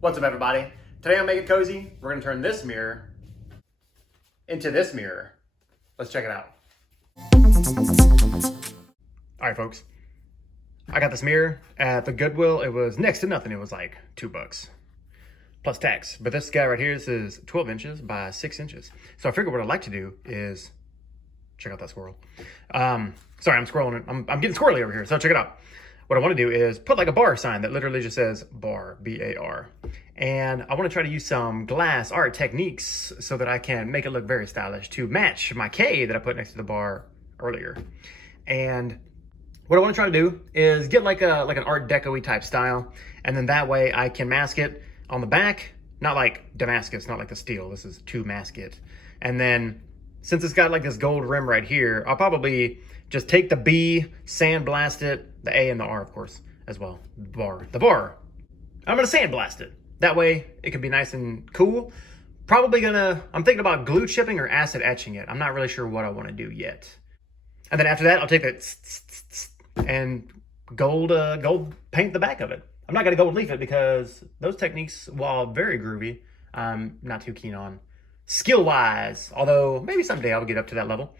What's up, everybody? Today on Make It Cozy, we're going to turn this mirror into this mirror. Let's check it out. All right, folks. I got this mirror at the Goodwill. It was next to nothing. It was like $2 plus tax. But this guy right here, this is 12 inches by 6 inches. So I figured what I'd like to do is check out that squirrel. Sorry, I'm scrolling. I'm getting squirrely over here. So check it out. What I want to do is put like a bar sign that literally just says bar, B-A-R. And I want to try to use some glass art techniques so that I can make it look very stylish to match my K that I put next to the bar earlier. And what I want to try to do is get like an Art Deco-y type style. And then that way I can mask it on the back, not like Damascus, not like the steel. This is to mask it. And then since it's got like this gold rim right here, I'll probably just take the B, sandblast it, the A and the R, of course, as well. The bar. I'm gonna sandblast it. That way it can be nice and cool. I'm thinking about glue chipping or acid etching it. I'm not really sure what I want to do yet. And then after that, I'll take that and gold paint the back of it. I'm not gonna gold leaf it because those techniques, while very groovy, I'm not too keen on skill-wise. Although maybe someday I'll get up to that level.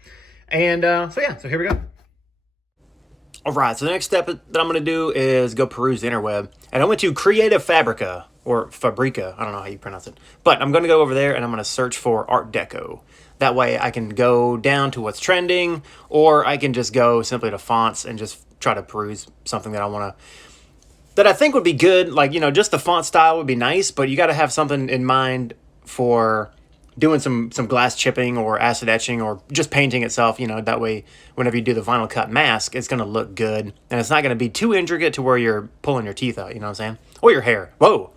And so here we go. All right, so the next step that I'm going to do is go peruse the interweb. And I went to Creative Fabrica, or Fabrica, I don't know how you pronounce it. But I'm going to go over there and I'm going to search for Art Deco. That way I can go down to what's trending, or I can just go simply to fonts and just try to peruse something that I think would be good. Like, you know, just the font style would be nice, but you got to have something in mind for doing some glass chipping or acid etching or just painting itself, you know, that way whenever you do the vinyl cut mask, it's going to look good. And it's not going to be too intricate to where you're pulling your teeth out, you know what I'm saying? Or your hair. Whoa!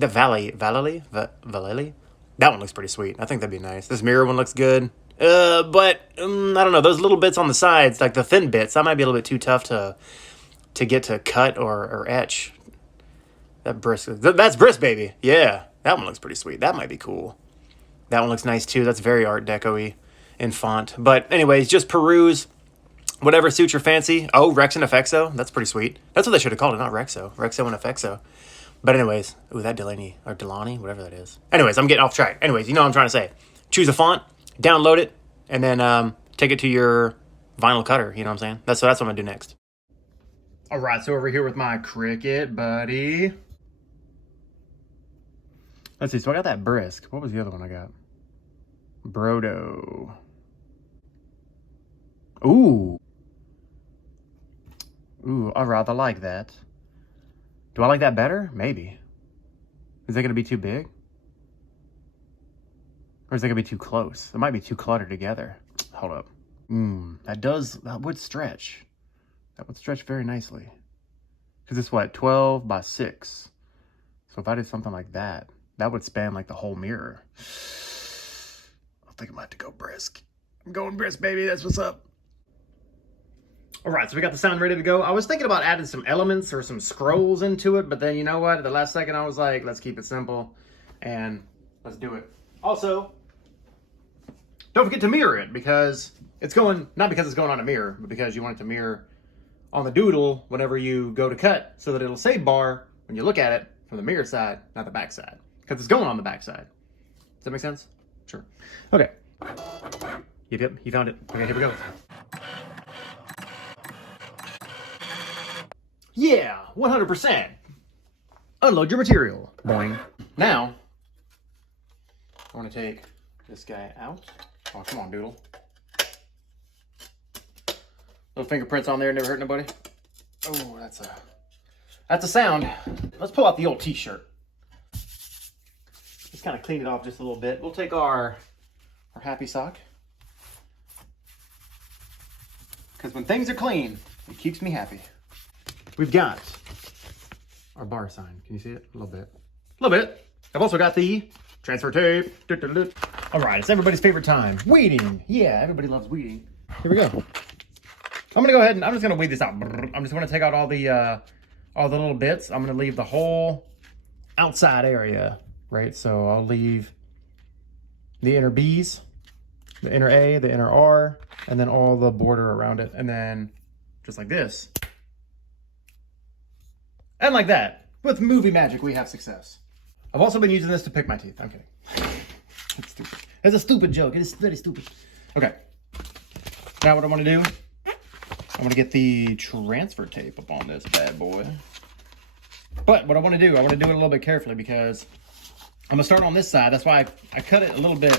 The Valele? That one looks pretty sweet. I think that'd be nice. This mirror one looks good. But I don't know, those little bits on the sides, like the thin bits, that might be a little bit too tough to get to cut or etch. That's Brisk, baby. Yeah, that one looks pretty sweet. That might be cool. That one looks nice too. That's very Art Deco-y in font. But anyways, just peruse whatever suits your fancy. Oh, Rex and Effexo. That's pretty sweet. That's what they should have called it, not Rexo. Rexo and Effexo. But anyways, ooh, that Delaney, or Delani, whatever that is. Anyways, I'm getting off track. Anyways, you know what I'm trying to say. Choose a font, download it, and then take it to your vinyl cutter. You know what I'm saying? That's what I'm going to do next. All right, so over here with my Cricut, buddy. Let's see, so I got that Brisk. What was the other one I got? Brodo. Ooh, I rather like that. Do I like that better? Maybe. Is that going to be too big? Or is that going to be too close? It might be too cluttered together. Hold up. That would stretch. That would stretch very nicely. Because it's what, 12 by 6. So if I did something like that, that would span like the whole mirror. I think I might have to go Brisk. I'm going Brisk, baby. That's what's up. All right, so we got the sound ready to go. I was thinking about adding some elements or some scrolls into it, but then you know what? At the last second, I was like, let's keep it simple and let's do it. Also, don't forget to mirror it because not because it's going on a mirror, but because you want it to mirror on the doodle whenever you go to cut so that it'll say bar when you look at it from the mirror side, not the back side. Because it's going on the back side. Does that make sense? Sure. Okay. Yep, you found it. Okay, here we go. Yeah, 100%. Unload your material. Boing. Now, I want to take this guy out. Oh, come on, doodle. Little fingerprints on there, never hurt nobody. Oh, that's a sound. Let's pull out the old t-shirt. Let's kind of clean it off just a little bit. We'll take our happy sock. Because when things are clean, it keeps me happy. We've got our bar sign. Can you see it? A little bit. A little bit. I've also got the transfer tape. All right, it's everybody's favorite time. Weeding. Yeah, everybody loves weeding. Here we go. I'm going to go ahead and I'm just going to weed this out. I'm just going to take out all the little bits. I'm going to leave the whole outside area, right? So I'll leave the inner B's, the inner A, the inner R, and then all the border around it. And then just like this. And like that. With movie magic, we have success. I've also been using this to pick my teeth. I'm kidding. It's stupid. It's a stupid joke. It is very stupid. Okay. Now what I want to do, I want to get the transfer tape up on this bad boy. But what I want to do it a little bit carefully because I'm going to start on this side. That's why I cut it a little bit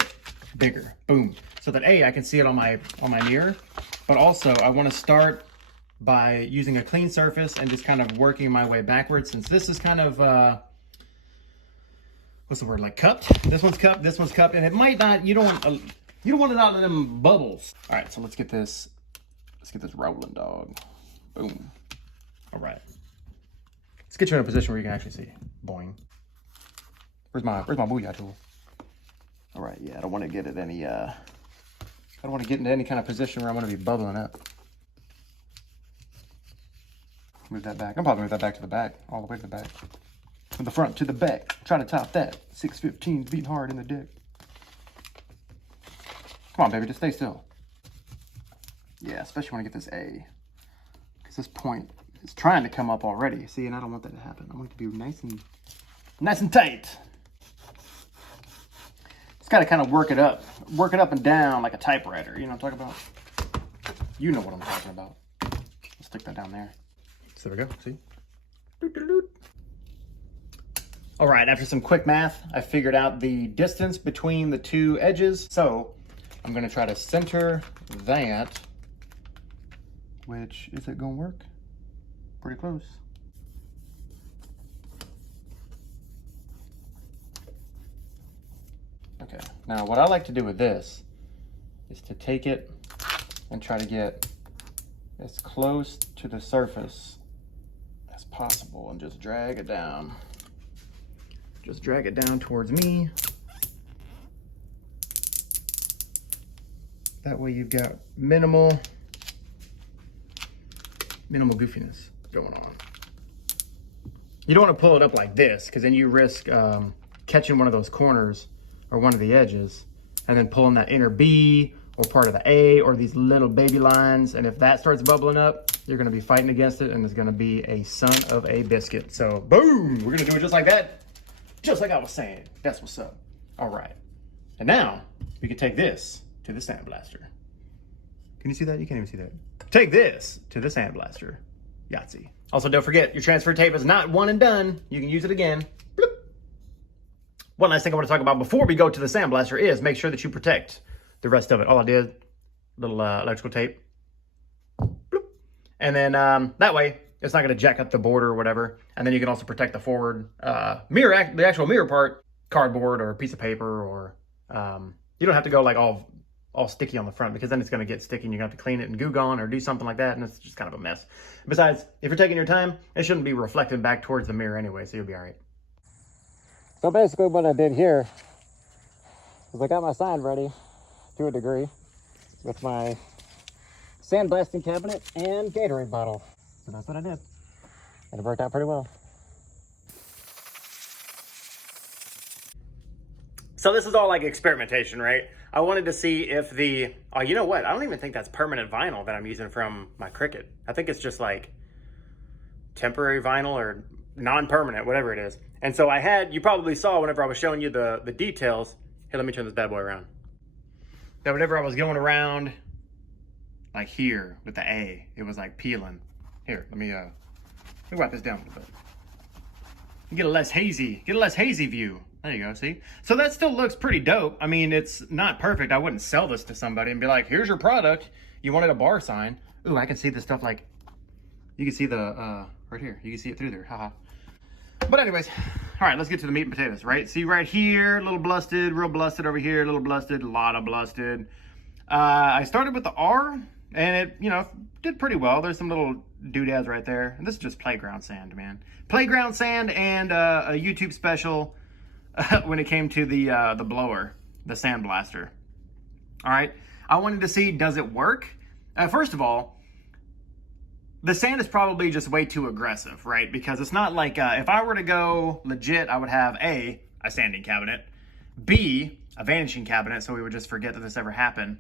bigger. Boom. So that I can see it on my mirror. But also I want to start by using a clean surface and just kind of working my way backwards, since this is kind of what's the word, like cupped. This one's cupped, and it might not, you don't want it out of them bubbles. All right, so let's get this rolling, dog. Boom. All right, let's get you in a position where you can actually see. Boing. Where's my booyah tool? All right, yeah, I don't want to get it any I don't want to get into any kind of position where I'm going to be bubbling up. Move that back. I'll probably move that back to the back, all the way to the back. From the front to the back. Trying to top that. 615 beating hard in the dick. Come on, baby, just stay still. Yeah, especially when I get this A. Because this point is trying to come up already. See, and I don't want that to happen. I want it to be nice and tight. It's got to kind of work it up and down like a typewriter. You know what I'm talking about? You know what I'm talking about. Let's stick that down there. So there we go, see? All right, after some quick math, I figured out the distance between the two edges. So I'm gonna try to center that, which, is it gonna work? Pretty close. Okay, now what I like to do with this is to take it and try to get as close to the surface as possible and just drag it down. Just drag it down towards me. That way you've got minimal goofiness going on. You don't want to pull it up like this, because then you risk catching one of those corners or one of the edges and then pulling that inner B or part of the A or these little baby lines. And if that starts bubbling up, you're gonna be fighting against it and it's gonna be a son of a biscuit. So boom, we're gonna do it just like that. Just like I was saying, that's what's up. All right, and now we can take this to the Sandblaster. Can you see that? You can't even see that. Take this to the Sandblaster. Yahtzee. Also, don't forget, your transfer tape is not one and done. You can use it again. Bloop. One last thing I want to talk about before we go to the Sandblaster is make sure that you protect the rest of it. All I did, little electrical tape. Bloop. And then that way, it's not going to jack up the border or whatever. And then you can also protect the forward mirror, the actual mirror part, cardboard or a piece of paper, or you don't have to go like all sticky on the front, because then it's going to get sticky and you're going to have to clean it and Goo Gone or do something like that, and it's just kind of a mess. Besides, if you're taking your time, it shouldn't be reflected back towards the mirror anyway, so you'll be all right. So basically what I did here is I got my sign ready to a degree with my sandblasting cabinet and Gatorade bottle. So that's what I did. And it worked out pretty well. So this is all like experimentation, right? I wanted to see if the, oh, you know what? I don't even think that's permanent vinyl that I'm using from my Cricut. I think it's just like temporary vinyl or non-permanent, whatever it is. And so I had, you probably saw whenever I was showing you the details. Here, let me turn this bad boy around. That whenever I was going around like here with the A, it was like peeling. Here, let me wipe this down a little bit. You get a less hazy view. There you go, see? So that still looks pretty dope. I mean, it's not perfect. I wouldn't sell this to somebody and be like, here's your product. You wanted a bar sign. Ooh, I can see the stuff like, you can see the, right here. You can see it through there, haha. But anyways, all right, let's get to the meat and potatoes, right? See right here, a little blusted, real blusted over here, a little blusted, a lot of blusted. I started with the R, and it, you know, did pretty well. There's some little doodads right there. And this is just playground sand, man. Playground sand and a YouTube special when it came to the blower, the Sandblaster. All right, I wanted to see, does it work? First of all, the sand is probably just way too aggressive, right? Because it's not like, if I were to go legit, I would have A, sanding cabinet, B, a vanishing cabinet, so we would just forget that this ever happened.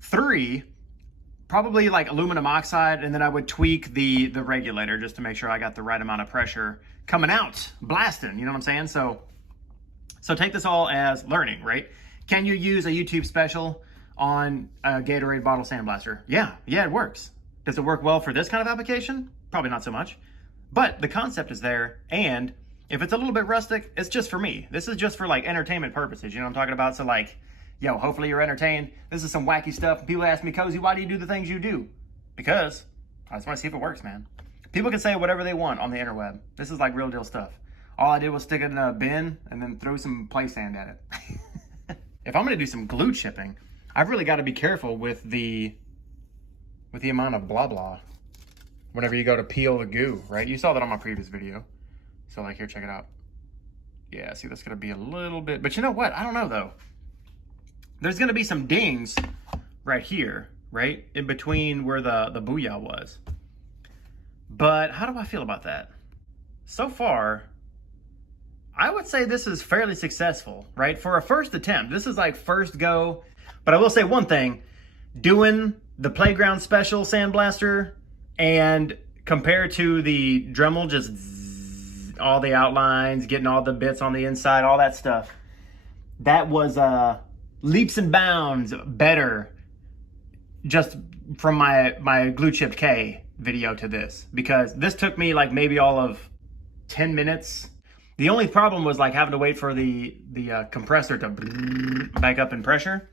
3, probably like aluminum oxide, and then I would tweak the regulator just to make sure I got the right amount of pressure coming out, blasting, you know what I'm saying? So So take this all as learning, right? Can you use a YouTube special on a Gatorade bottle sandblaster? Yeah, it works. Does it work well for this kind of application? Probably not so much. But the concept is there, and if it's a little bit rustic, it's just for me. This is just for like entertainment purposes, you know what I'm talking about? So like, yo, hopefully you're entertained. This is some wacky stuff. People ask me, Cozy, why do you do the things you do? Because I just want to see if it works, man. People can say whatever they want on the interweb. This is like real deal stuff. All I did was stick it in a bin and then throw some play sand at it. If I'm gonna do some glue chipping, I've really got to be careful with the amount of blah blah whenever you go to peel the goo, right? You saw that on my previous video. So like here, check it out. Yeah, see, that's gonna be a little bit, but you know what? I don't know though. There's gonna be some dings right here, right? In between where the booyah was. But how do I feel about that? So far, I would say this is fairly successful, right? For a first attempt, this is like first go. But I will say one thing, doing the playground special sandblaster and compared to the Dremel, just all the outlines, getting all the bits on the inside, all that stuff, that was leaps and bounds better just from my glue chipped K video to this, because this took me like maybe all of 10 minutes. The only problem was like having to wait for the compressor to back up in pressure.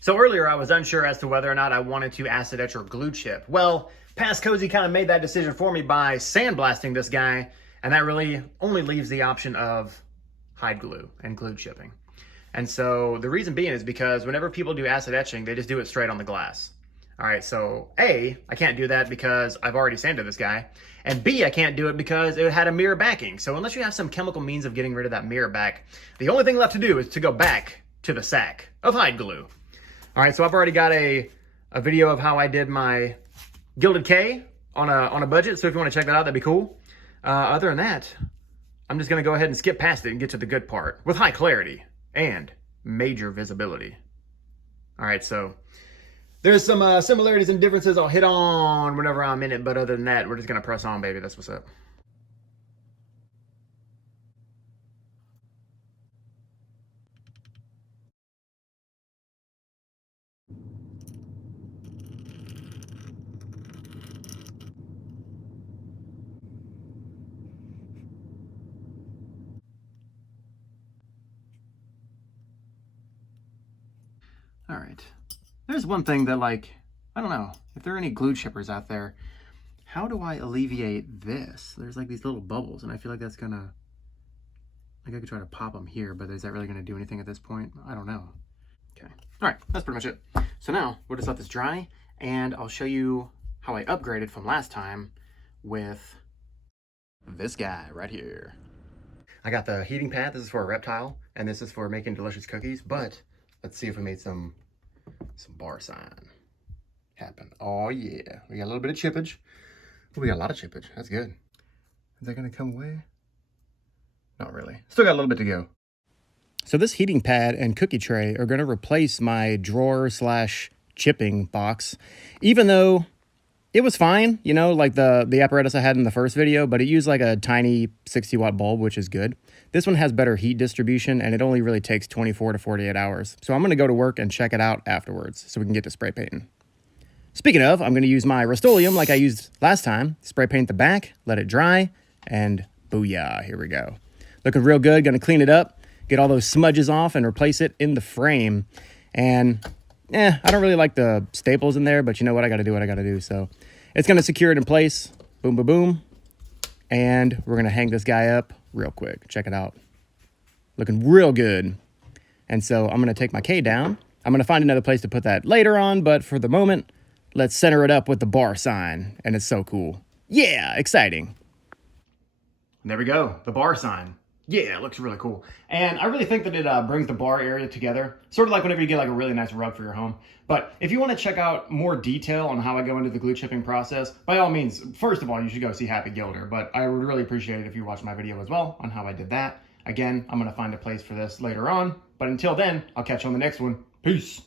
So earlier I was unsure as to whether or not I wanted to acid etch or glue chip. Well, Past Cozy kind of made that decision for me by sandblasting this guy, and that really only leaves the option of hide glue and glue chipping. And so the reason being is because whenever people do acid etching, they just do it straight on the glass. All right, so A, I can't do that because I've already sanded this guy. And B, I can't do it because it had a mirror backing. So unless you have some chemical means of getting rid of that mirror back, the only thing left to do is to go back to the sack of hide glue. All right, so I've already got a video of how I did my Gilded K on a budget. So if you want to check that out, that'd be cool. Other than that, I'm just gonna go ahead and skip past it and get to the good part with high clarity and major visibility. All right, so there's some similarities and differences I'll hit on whenever I'm in it, but other than that, we're just gonna press on, baby. That's what's up. All right. There's one thing that, like, I don't know, if there are any glue chippers out there, how do I alleviate this? There's like these little bubbles, and I feel like that's gonna, like I could try to pop them here, but is that really gonna do anything at this point? I don't know. Okay, all right, that's pretty much it. So now we'll just let this dry, and I'll show you how I upgraded from last time with this guy right here. I got the heating pad. This is for a reptile, and this is for making delicious cookies, but let's see if we made some bar sign happen. Oh yeah, we got a little bit of chippage. Oh, we got a lot of chippage. That's good. Is that gonna come away? Not really. Still got a little bit to go. So this heating pad and cookie tray are gonna replace my drawer / chipping box, even though it was fine, you know, like the apparatus I had in the first video, but it used like a tiny 60-watt bulb, which is good. This one has better heat distribution, and it only really takes 24 to 48 hours. So I'm going to go to work and check it out afterwards so we can get to spray painting. Speaking of, I'm going to use my Rust-Oleum like I used last time. Spray paint the back, let it dry, and booyah, here we go. Looking real good. Going to clean it up, get all those smudges off, and replace it in the frame. And I don't really like the staples in there, but you know what? I got to do what I got to do. So it's going to secure it in place. Boom, boom, boom. And we're going to hang this guy up real quick. Check it out. Looking real good. And so I'm going to take my K down. I'm going to find another place to put that later on, but for the moment, let's center it up with the bar sign. And it's so cool. Yeah, exciting. There we go. The bar sign. Yeah, it looks really cool. And I really think that it brings the bar area together. Sort of like whenever you get like a really nice rug for your home. But if you want to check out more detail on how I go into the glue chipping process, by all means, first of all, you should go see Happy Gilder. But I would really appreciate it if you watch my video as well on how I did that. Again, I'm going to find a place for this later on. But until then, I'll catch you on the next one. Peace.